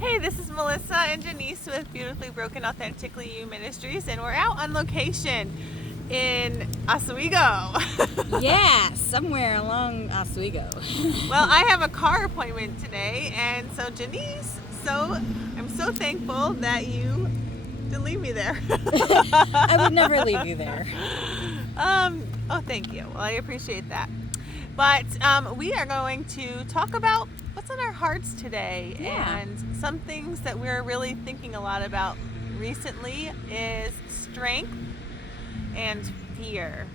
Hey, this is Melissa and Janice with Beautifully Broken Authentically You Ministries, and we're out on location in Oswego. Yeah, somewhere along Oswego. Well, I have a car appointment today, and so Janice, I'm so thankful that you didn't leave me there. I would never leave you there. Oh, thank you. Well, I appreciate that. But we are going to talk about what's on our hearts today, and some things that we're really thinking a lot about recently is strength and fear.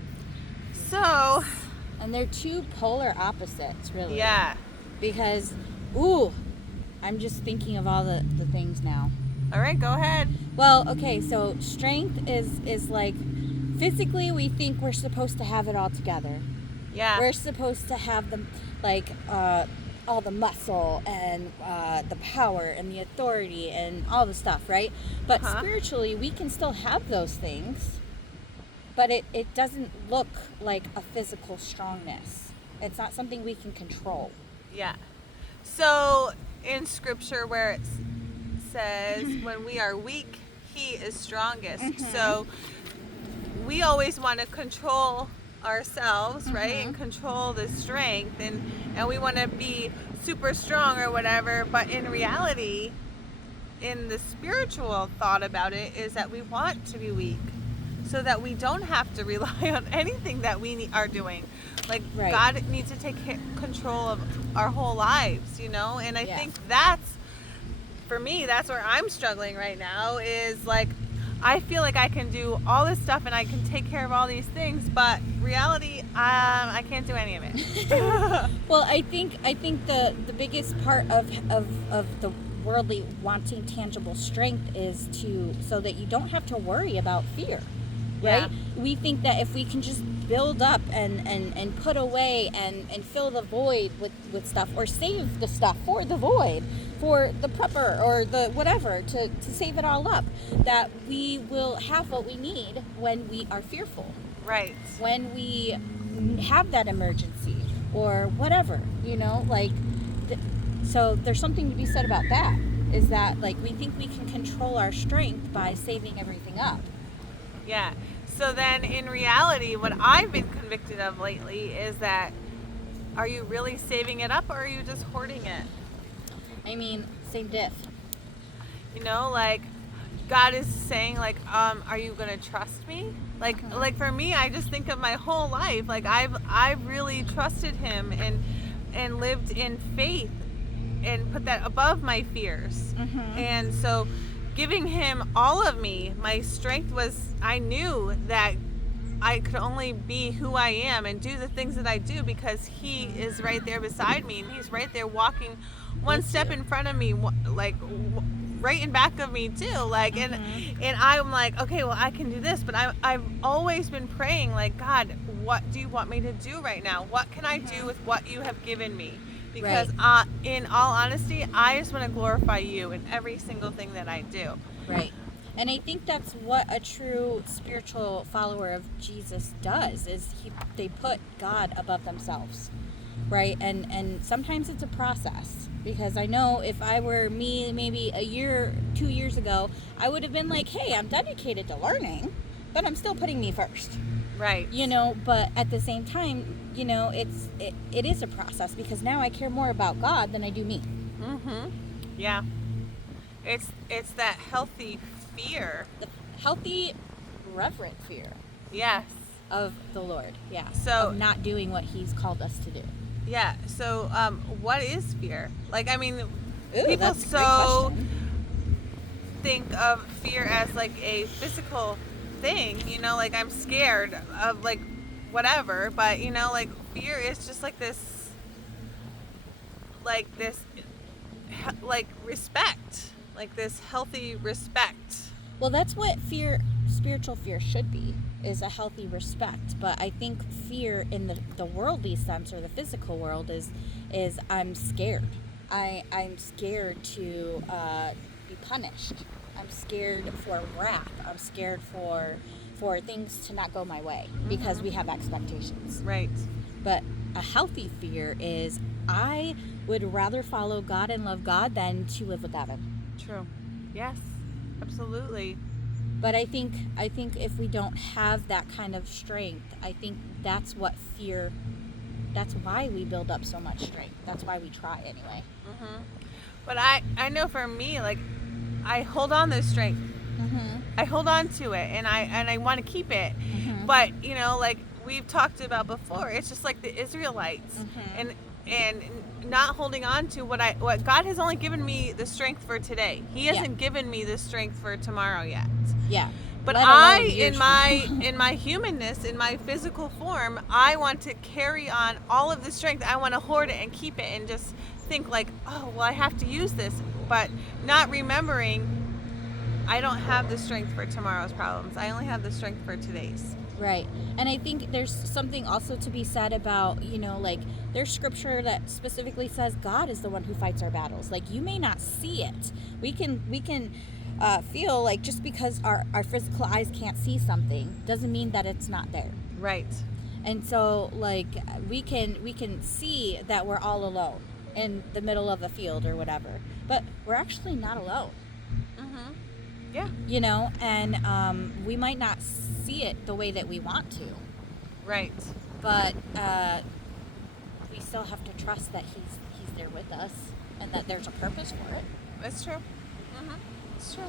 So, And they're two polar opposites, really. yeah. Because, I'm just thinking of all the things now. All right, go ahead. Well, okay, so strength is like, physically we think we're supposed to have it all together. Yeah. We're supposed to have the, like, all the muscle and the power and the authority and all the stuff, right? But spiritually, we can still have those things, but it doesn't look like a physical strongness. It's not something we can control. Yeah. So in scripture where it says, when we are weak, he is strongest. So we always want to control ourselves, right? And control the strength, and we want to be super strong or whatever, but in reality, in the spiritual thought about it, is that we want to be weak so that we don't have to rely on anything that we are doing. Like, Right. God needs to take control of our whole lives, and I think that's, for me, that's where I'm struggling right now, is like, I feel like I can do all this stuff and I can take care of all these things, but reality, I can't do any of it. Well, I think the biggest part of the worldly wanting tangible strength is so that you don't have to worry about fear, right? Yeah. We think that if we can just build up and put away and fill the void with stuff, or save the stuff for the void, for the prepper or the whatever, to save it all up, that we will have what we need when we are fearful. Right. When we have that emergency or whatever, so there's something to be said about that, is that, like, we think we can control our strength by saving everything up. Yeah. So then in reality, what I've been convicted of lately is that, are you really saving it up, or are you just hoarding it? I mean, same diff. Like, God is saying, like, are you gonna trust me? Like for me, I just think of my whole life. Like, I've really trusted Him and lived in faith and put that above my fears. And so, giving Him all of me, my strength was, I knew that I could only be who I am and do the things that I do because He is right there beside me, and He's right there walking one step in front of me, like right in back of me too, like, and I'm like, okay, well, I can do this, but I've always been praying, like, God, what do you want me to do right now? What can I do with what you have given me? Because in all honesty, I just want to glorify you in every single thing that I do. Right. And I think that's what a true spiritual follower of Jesus does, is they put God above themselves, right? And sometimes it's a process, because I know if I were me maybe 2 years ago, I would have been like, hey, I'm dedicated to learning, but I'm still putting me first. Right. But at the same time, it is a process, because now I care more about God than I do me. Yeah. It's that healthy fear. The healthy, reverent fear. Yes. Of the Lord. Yeah. So, of not doing what He's called us to do. Yeah. So, what is fear? Like, I mean, people that's a great question. think of fear as like a physical thing, like, I'm scared of, like, whatever, but like, fear is just like this respect, like this healthy respect. Well, that's what spiritual fear should be, is a healthy respect. But I think fear in the worldly sense, or the physical world, is I'm scared. I'm scared to be punished. I'm scared for wrath. I'm scared for things to not go my way, because we have expectations. Right. But a healthy fear is, I would rather follow God and love God than to live without him. True. Yes. Absolutely. But I think if we don't have that kind of strength, I think that's what fear, that's why we build up so much strength. That's why we try anyway. Mm-hmm. But I know for me, like, I hold on to strength. Mm-hmm. I hold on to it, and I want to keep it. Mm-hmm. But like we've talked about before, it's just like the Israelites, Mm-hmm. and not holding on to what God has only given me the strength for today. He hasn't given me the strength for tomorrow yet. Yeah. But Let alone I, years in my humanness, in my physical form, I want to carry on all of the strength. I want to hoard it and keep it, and just think like, oh, well, I have to use this, but not remembering I don't have the strength for tomorrow's problems. I only have the strength for today's. Right. And I think there's something also to be said about, like there's scripture that specifically says God is the one who fights our battles. Like, you may not see it. We can feel like just because our physical eyes can't see something doesn't mean that it's not there. Right. And so, like, we can see that we're all alone in the middle of a field or whatever, but we're actually not alone. Mm-hmm. Yeah. And we might not see it the way that we want to. Right. But we still have to trust that he's there with us and that there's a purpose for it. That's true. Mm-hmm. It's true.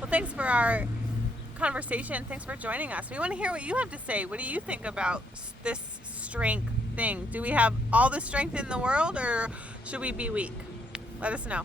Well, thanks for our conversation. Thanks for joining us. We want to hear what you have to say. What do you think about this strength thing? Do we have all the strength in the world, or should we be weak? Let us know.